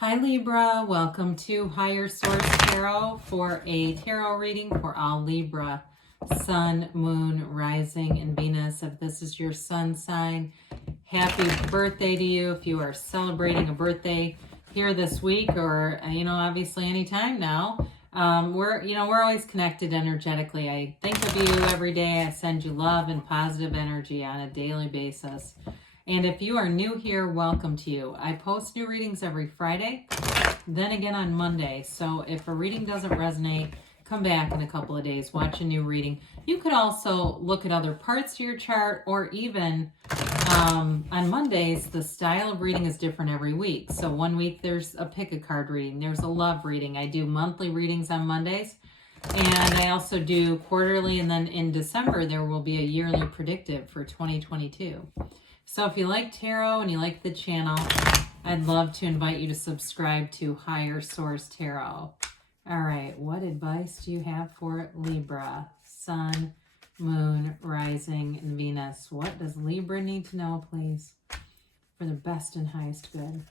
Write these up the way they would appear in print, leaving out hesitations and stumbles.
Hi Libra, welcome to Higher Source Tarot for a tarot reading for all Libra, Sun, Moon, Rising, and Venus. If this is your sun sign, happy birthday to you. If you are celebrating a birthday here this week or, obviously anytime now, we're always connected energetically. I think of you every day. I send you love and positive energy on a daily basis. And if you are new here, welcome to you. I post new readings every Friday, then again on Monday. So if a reading doesn't resonate, come back in a couple of days, watch a new reading. You could also look at other parts of your chart, or even on Mondays, the style of reading is different every week. So one week there's a pick a card reading, there's a love reading. I do monthly readings on Mondays, and I also do quarterly, and then in December there will be a yearly predictive for 2022. So if you like tarot and you like the channel, I'd love to invite you to subscribe to Higher Source Tarot. All right, what advice do you have for Libra, Sun, Moon, Rising, and Venus? What does Libra need to know, please, for the best and highest good?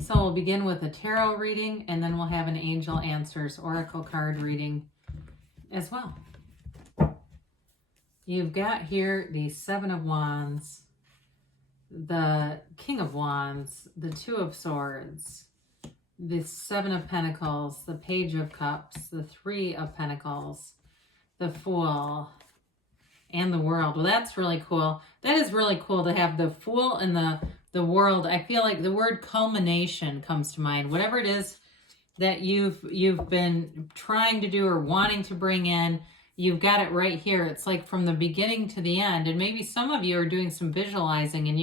So we'll begin with a tarot reading, and then we'll have an Angel Answers Oracle card reading as well. You've got here the Seven of Wands, the King of Wands, the Two of Swords, the Seven of Pentacles, the Page of Cups, the Three of Pentacles, the Fool, and the World. Well, that's really cool. That is really cool to have the Fool and the World. I feel like the word culmination comes to mind. Whatever it is that you've been trying to do or wanting to bring in, you've got it right here. It's like from the beginning to the end. And maybe some of you are doing some visualizing and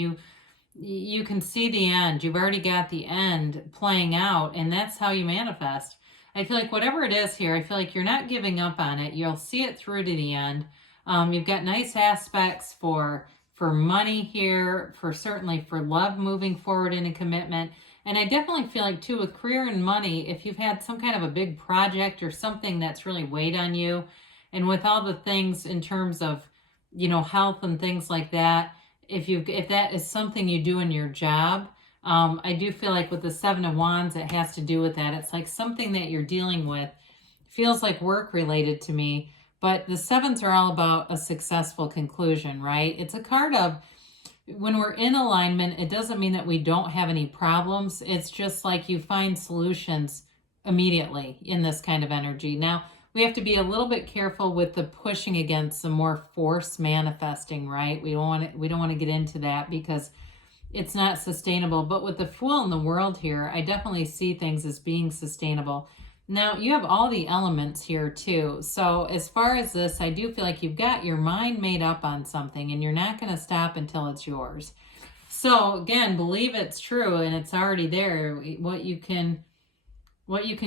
you can see the end. You've already got the end playing out, and that's how you manifest. I feel like whatever it is here, I feel like you're not giving up on it. You'll see it through to the end. You've got nice aspects for money here, certainly for love moving forward in a commitment. And I definitely feel like too, with career and money, if you've had some kind of a big project or something that's really weighed on you, and with all the things in terms of, health and things like that, if that is something you do in your job, I do feel like with the Seven of Wands, it has to do with that. It's like something that you're dealing with feels like work related to me, but the sevens are all about a successful conclusion, right? It's a card of when we're in alignment, it doesn't mean that we don't have any problems. It's just like you find solutions immediately in this kind of energy. Now, we have to be a little bit careful with the pushing against some more force manifesting, right? We don't want to get into that because it's not sustainable. But with the Fool in the World here, I definitely see things as being sustainable. Now, you have all the elements here too. So as far as this, I do feel like you've got your mind made up on something and you're not going to stop until it's yours. So again, believe it's true and it's already there. What you can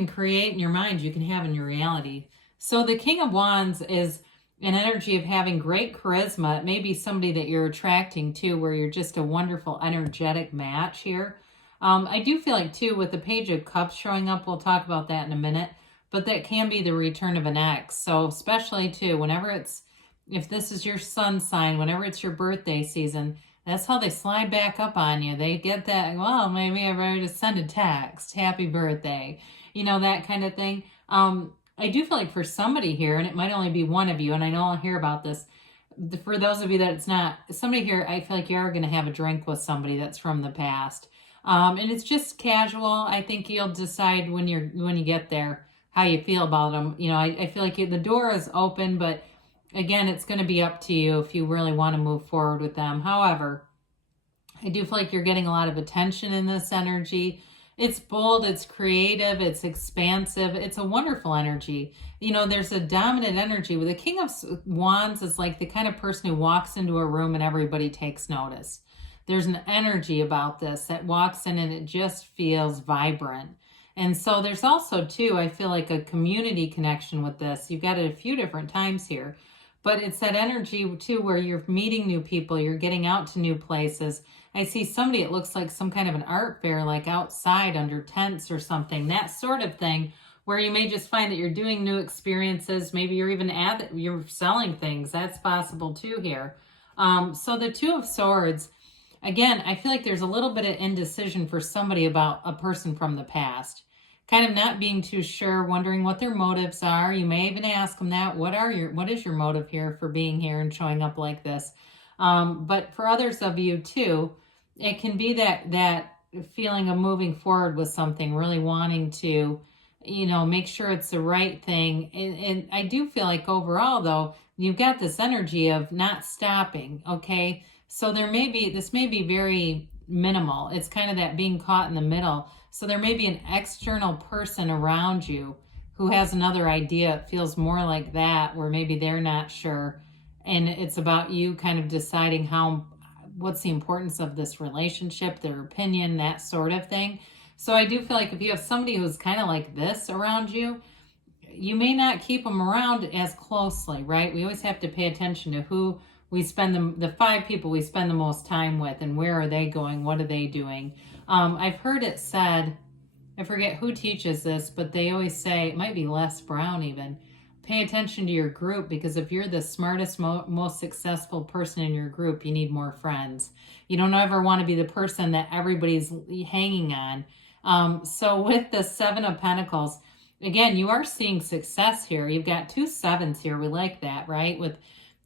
create in your mind, you can have in your reality. So the King of Wands is an energy of having great charisma. It may be somebody that you're attracting to, where you're just a wonderful, energetic match here. I do feel like too, with the Page of Cups showing up, we'll talk about that in a minute, but that can be the return of an ex. So especially too, if this is your sun sign, whenever it's your birthday season, that's how they slide back up on you. They get that, well, maybe I better just send a text, happy birthday, that kind of thing. I do feel like for somebody here, and it might only be one of you, and I know I'll hear about this, for those of you that it's not, somebody here, I feel like you are going to have a drink with somebody that's from the past. And it's just casual. I think you'll decide when you get there how you feel about them. I feel like the door is open, but again, it's going to be up to you if you really want to move forward with them. However, I do feel like you're getting a lot of attention in this energy. It's bold, it's creative, it's expansive. It's a wonderful energy. There's a dominant energy. With the King of Wands is like the kind of person who walks into a room and everybody takes notice. There's an energy about this that walks in and it just feels vibrant. And so there's also too, I feel like a community connection with this. You've got it a few different times here, but it's that energy too where you're meeting new people, you're getting out to new places. I see somebody, it looks like some kind of an art fair, like outside under tents or something, that sort of thing, where you may just find that you're doing new experiences. Maybe you're even you're selling things. That's possible too here. So the Two of Swords, again, I feel like there's a little bit of indecision for somebody about a person from the past. Kind of not being too sure, wondering what their motives are. You may even ask them that. What is your motive here for being here and showing up like this? But for others of you too, it can be that feeling of moving forward with something, really wanting to, make sure it's the right thing. And I do feel like overall though, you've got this energy of not stopping. Okay. So this may be very minimal. It's kind of that being caught in the middle. So there may be an external person around you who has another idea. It feels more like that, where maybe they're not sure. And it's about you kind of deciding what's the importance of this relationship, their opinion, that sort of thing. So I do feel like if you have somebody who's kind of like this around you, you may not keep them around as closely, right? We always have to pay attention to who we spend the 5 people we spend the most time with, and where are they going? What are they doing? I've heard it said, I forget who teaches this, but they always say, it might be Les Brown even, pay attention to your group, because if you're the smartest, most successful person in your group, you need more friends. You don't ever want to be the person that everybody's hanging on. So with the 7 of Pentacles, again, you are seeing success here. You've got 2 7s here. We like that, right? With,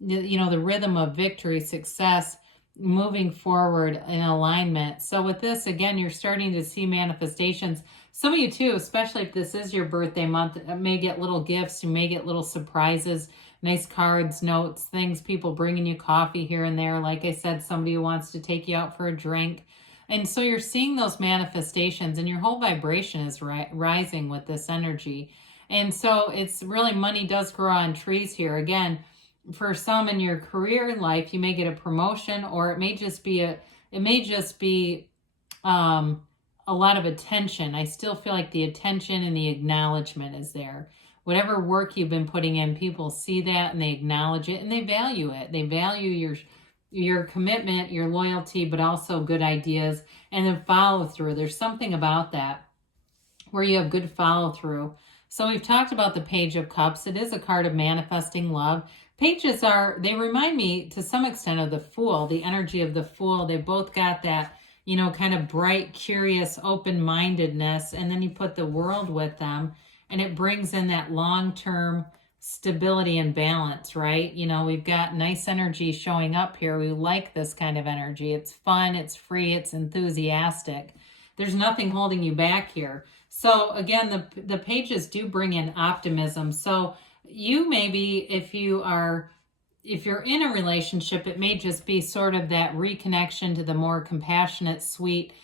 the rhythm of victory, success, moving forward in alignment. So with this, again, you're starting to see manifestations. Some of you too, especially if this is your birthday month, may get little gifts. You may get little surprises, nice cards, notes, things, people bringing you coffee here and there. Like I said, somebody who wants to take you out for a drink. And so you're seeing those manifestations, and your whole vibration is rising with this energy. And so it's really, money does grow on trees here. Again, for some in your career life, you may get a promotion, or it may just be a lot of attention. I still feel like the attention and the acknowledgement is there. Whatever work you've been putting in, people see that and they acknowledge it and they value it. They value your commitment, your loyalty, but also good ideas, and then follow through. There's something about that where you have good follow through. So we've talked about the Page of Cups. It is a card of manifesting love. Pages they remind me to some extent of the Fool, the energy of the Fool. They both got that, kind of bright, curious, open-mindedness. And then you put the World with them, and it brings in that long-term stability and balance, right? We've got nice energy showing up here. We like this kind of energy. It's fun, it's free, it's enthusiastic. There's nothing holding you back here. So again, the pages do bring in optimism. So you maybe, if you're in a relationship, it may just be sort of that reconnection to the more compassionate, sweet,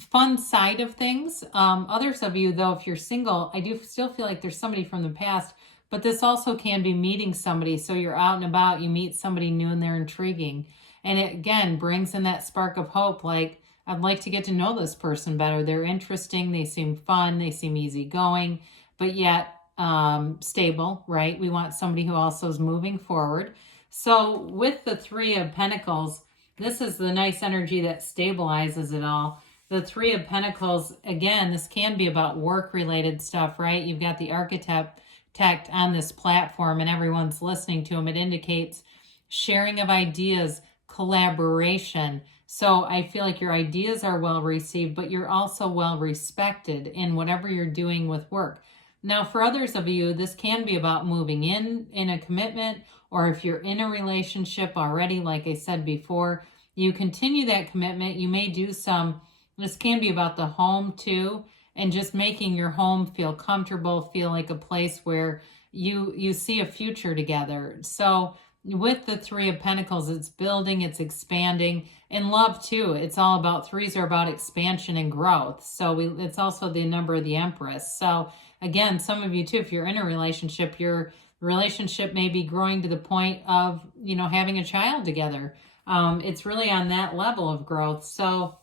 fun side of things. Others of you, though, if you're single, I do still feel like there's somebody from the past, but this also can be meeting somebody. So you're out and about, you meet somebody new and they're intriguing. And it, again, brings in that spark of hope, like, I'd like to get to know this person better. They're interesting, they seem fun, they seem easygoing, but yet stable, right? We want somebody who also is moving forward. So with the 3 of Pentacles, this is the nice energy that stabilizes it all. The 3 of Pentacles, again, this can be about work-related stuff, right? You've got the architect on this platform and everyone's listening to him. It indicates sharing of ideas, collaboration. So I feel like your ideas are well received, but you're also well respected in whatever you're doing with work. Now, for others of you, this can be about moving in a commitment, or if you're in a relationship already, like I said before, you continue that commitment. You may do this can be about the home too, and just making your home feel comfortable, feel like a place where you see a future together. So with the 3 of Pentacles, it's building, it's expanding. In love too, it's all about, 3s are about expansion and growth. So it's also the number of the Empress. So again, some of you too, if you're in a relationship, your relationship may be growing to the point of, having a child together. It's really on that level of growth. So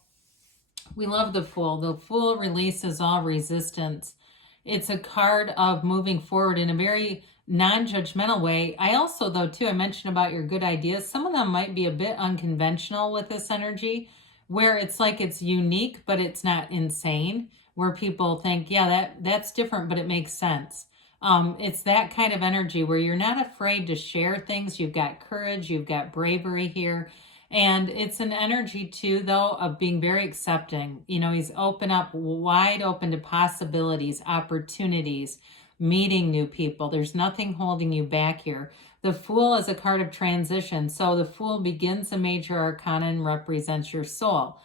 we love the Fool. The Fool releases all resistance. It's a card of moving forward in a very non-judgmental way. I also, though, too, I mentioned about your good ideas. Some of them might be a bit unconventional with this energy, where it's like it's unique, but it's not insane, where people think, yeah, that's different, but it makes sense. It's that kind of energy where you're not afraid to share things. You've got courage, you've got bravery here. And it's an energy too, though, of being very accepting. You know, he's wide open to possibilities, opportunities, meeting new people. There's nothing holding you back here. The Fool is a card of transition. So the Fool begins a major arcana and represents your soul.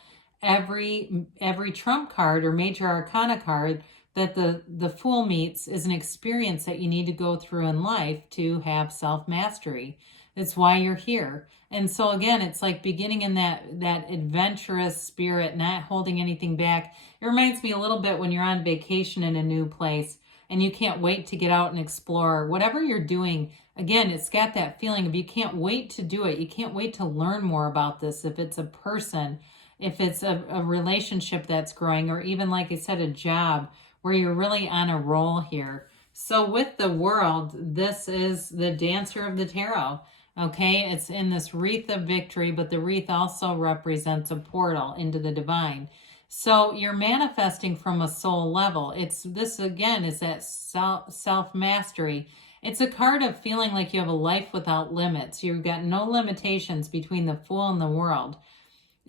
Every trump card or major arcana card that the Fool meets is an experience that you need to go through in life to have self-mastery. It's why you're here. And so again, it's like beginning in that adventurous spirit, not holding anything back. It reminds me a little bit when you're on vacation in a new place and you can't wait to get out and explore. Whatever you're doing, again, it's got that feeling of you can't wait to do it. You can't wait to learn more about this. If it's a person, if it's a relationship that's growing, or even, like I said, a job where you're really on a roll here. So with the World, this is the Dancer of the Tarot. Okay, it's in this wreath of victory, but the wreath also represents a portal into the divine. So you're manifesting from a soul level. This again is that self-mastery. It's a card of feeling like you have a life without limits. You've got no limitations between the Fool and the World.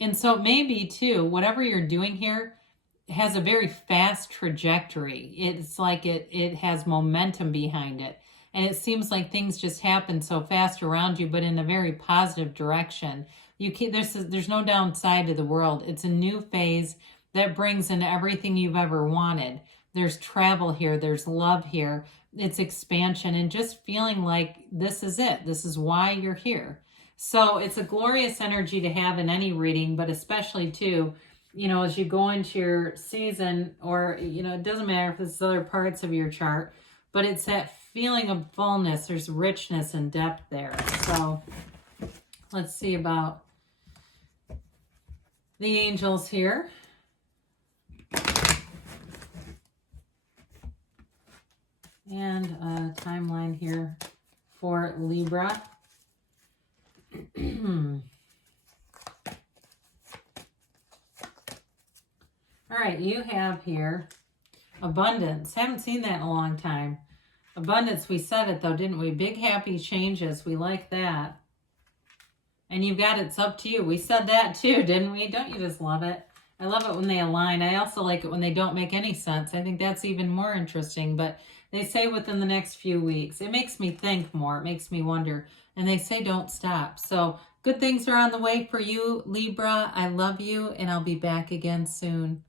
And so maybe too, whatever you're doing here has a very fast trajectory. It's like it has momentum behind it. And it seems like things just happen so fast around you, but in a very positive direction. There's no downside to the World. It's a new phase that brings in everything you've ever wanted. There's travel here. There's love here. It's expansion and just feeling like this is it. This is why you're here. So it's a glorious energy to have in any reading, but especially too, you know, as you go into your season, or, you know, it doesn't matter if it's other parts of your chart, but it's that feeling of fullness. There's richness and depth there. So let's see about the angels here. And a timeline here for Libra. All right, you have here abundance. Haven't seen that in a long time. Abundance, we said it though, didn't we? Big happy changes. We like that. And you've got it's up to you. We said that too, didn't we? Don't you just love it? I love it when they align. I also like it when they don't make any sense. I think that's even more interesting. But they say within the next few weeks. It makes me think more. It makes me wonder. And they say don't stop. So good things are on the way for you, Libra. I love you, and I'll be back again soon.